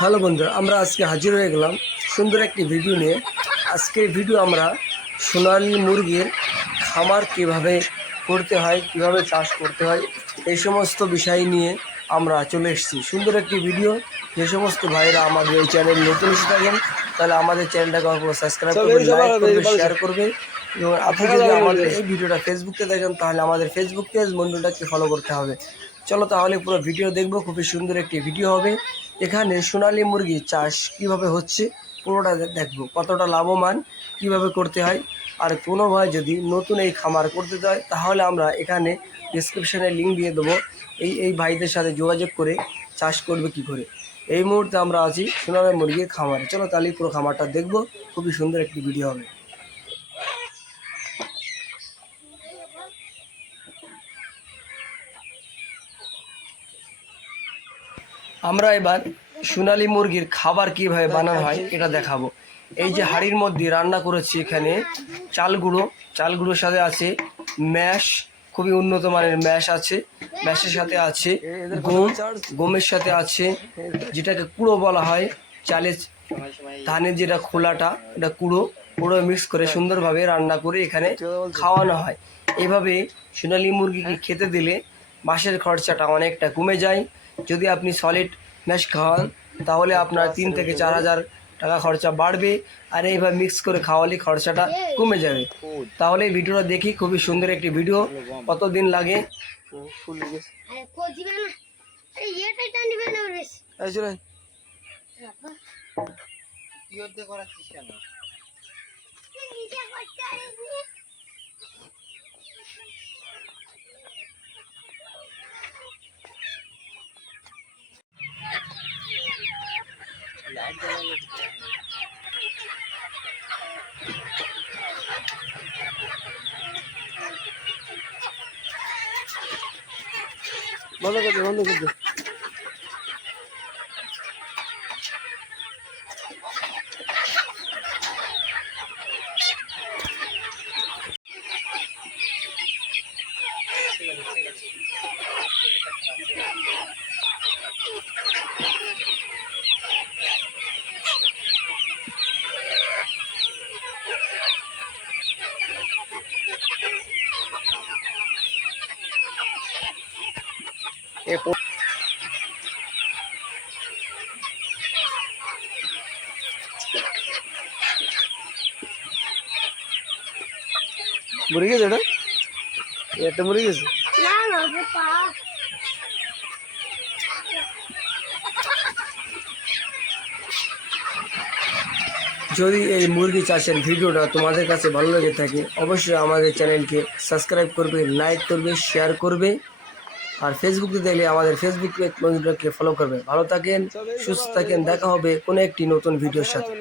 Hello বন্ধুরা আমরা আজকে হাজির হয়ে গেলাম সুন্দর একটি ভিডিও নিয়ে। আজকের ভিডিও আমরা সোনালি মুরগির খামার কীভাবে করতে হয় কীভাবে চাষ করতে হয় এই সমস্ত বিষয় নিয়ে আমরা চলে এসেছি। সুন্দর একটি ভিডিও যে সমস্ত ভাইরা আমাদের এই চ্যানেল নতুন এসে থাকেন তাহলে আমাদের চ্যানেলটাকে অবশ্যই সাবস্ক্রাইব করবে লাইক করবে শেয়ার করবে এবং আপনি যদি আমাদের এই ভিডিওটা ফেসবুকে দেখেন তাহলে আমাদের ফেসবুক পেজ মন্ডলটাকে ফলো করতে হবে। চলো তাহলে পুরো ভিডিও দেখব খুবই সুন্দর একটি ভিডিও হবে। এখানে সোনালি মুরগি চাষ কীভাবে হচ্ছে, পুরোটা দেখব। কতটা লাভবান, কীভাবে করতে হয়, আর কোনো ভাই যদি নতুন এই খামার করতে চায়, তাহলে আমরা এখানে ডিসক্রিপশানে লিঙ্ক দিয়ে দেবো। এই এই ভাইদের সাথে যোগাযোগ করে চাষ করবে কি করে। এই মুহূর্তে আমরা আছি সোনালি মুরগির খামারে। চলো তাহলে পুরো খামারটা দেখব। খুবই সুন্দর একটি ভিডিও হবে। আমরা এবার সোনালী মুরগির খাবার কীভাবে বানানো হয় এটা দেখাবো। এই যে হাড়ির মধ্যে রান্না করেছি এখানে চাল গুঁড়ো। চাল গুঁড়োর সাথে আছে ম্যাশ, খুবই উন্নত মানের ম্যাশ আছে। ম্যাশের সাথে আছে গম, গমের সাথে আছে যেটাকে কুড়ো বলা হয়, চালের ধানের যেটা খোলাটা এটা কুড়ো। কুড়ো মিক্স করে সুন্দরভাবে রান্না করে এখানে খাওয়ানো হয়। এভাবে সোনালী মুরগিকে খেতে দিলে মাসের খরচাটা অনেকটা কমে যায়। যদি আপনি সলিড ম্যাশ খাওয়ান তাহলে আপনার তিন থেকে চার হাজার টাকা খরচা বাড়বে। আর এইভাবে মিক্স করে খাওয়ালে খরচাটা কমে যাবে। তাহলে এই ভিডিওটা দেখি খুবই সুন্দর একটি ভিডিও। কতদিন লাগে? বন্ধ করতে বন্ধ করতে এ পো- মরে গেছে এটা এটা মরে গেছে না না ওকে পা যদি এই মুরগি চাষের ভিডিওটা তোমাদের কাছে ভালো লেগে থাকে অবশ্যই আমাদের চ্যানেলকে সাবস্ক্রাইব করবে লাইক করবে শেয়ার করবে। আর ফেসবুকে দেখলে আমাদের ফেসবুক পেজ ফলো করবে। ভালো থাকেন, সুস্থ থাকেন, দেখা হবে কোনো একটি নতুন ভিডিওর সাথে।